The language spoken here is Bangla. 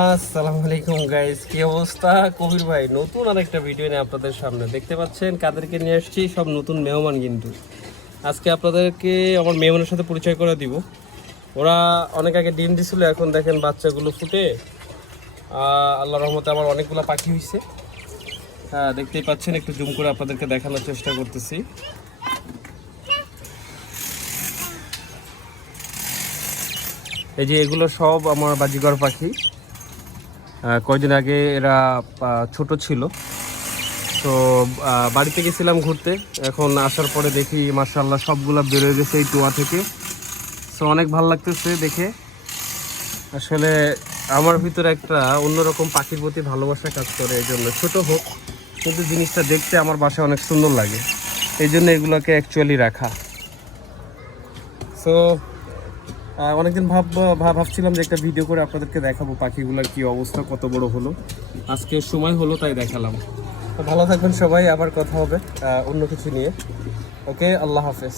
আসসালামু আলাইকুম গাইস, কি অবস্থা? কবির ভাই নতুন আরেকটা ভিডিও নিয়ে আপনাদের সামনে দেখতে পাচ্ছেন কাদেরকে নিয়ে আসছি। সব নতুন মেহমান। কিন্তু আজকে আপনাদেরকে আমার মেহমানের সাথে পরিচয় করে দিব। ওরা অনেক আগে ডিম দিছিল, এখন দেখেন বাচ্চাগুলো ফুটে আল্লাহর রহমতে আমার অনেকগুলো পাখি হয়েছে। দেখতেই পাচ্ছেন, একটু জুম করে আপনাদেরকে দেখানোর চেষ্টা করতেছি। এই যে এগুলো সব আমার বাজিগর পাখি। কয়দিন আগে এরা ছোট ছিল, তো বাড়িতে গেছিলাম ঘুরতে। এখন আসার পরে দেখি মাশাআল্লাহ সবগুলা বেরোয় গেছে এই টোয়া থেকে। সো অনেক ভালো লাগতেছে দেখে। আসলে আমার ভিতরে একটা অন্যরকম পাখির প্রতি ভালোবাসা কাজ করে। এই জন্য ছোটো হোক, কিন্তু জিনিসটা দেখতে আমার বাসায় অনেক সুন্দর লাগে, এই জন্য এগুলোকে অ্যাকচুয়ালি রাখা। সো অনেকদিন ভাবছিলাম যে একটা ভিডিও করে আপনাদেরকে দেখাবো পাখিগুলোর কি অবস্থা, কত বড় হলো। আজকে সময় হলো তাই দেখালাম। তো ভালো থাকবেন সবাই, আবার কথা হবে অন্য কিছু নিয়ে। ওকে, আল্লাহ হাফেজ।